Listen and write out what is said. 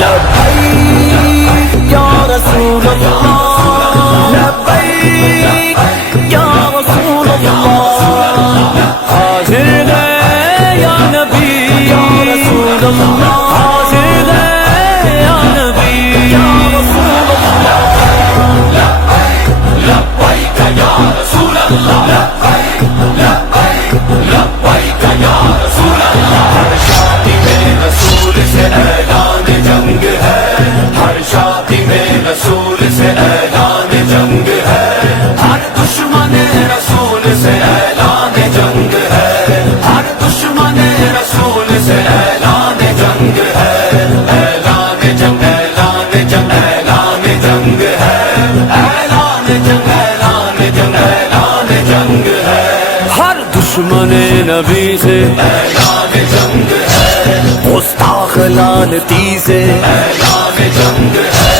لبیک یا رسول اللہ، لبیک یا رسول اللہ، حاضر ہے یا نبی یا رسول اللہ، حاضر ہے یا نبی یا رسول اللہ، لبیک لبیک یا رسول اللہ، لبیک لبیک لبیک یا رسول اللہ۔ ہر شادی میں رسول سے اعلان جنگ ہے، ہر شادی میں رسول سے اعلان جنگ ہے، ہر دشمن رسول سے اعلان جنگ ہے، ہر دشمن رسول سے اعلان جنگ ہے، اعلان جنگ اعلان جنگ اعلان جنگ ہے، اعلان جنگ اعلان جنگ اعلان جنگ ہے، ہر دشمن نبی سے اعلان جنگ ہے، گستاخ لعنتی سے اعلان جنگ ہے،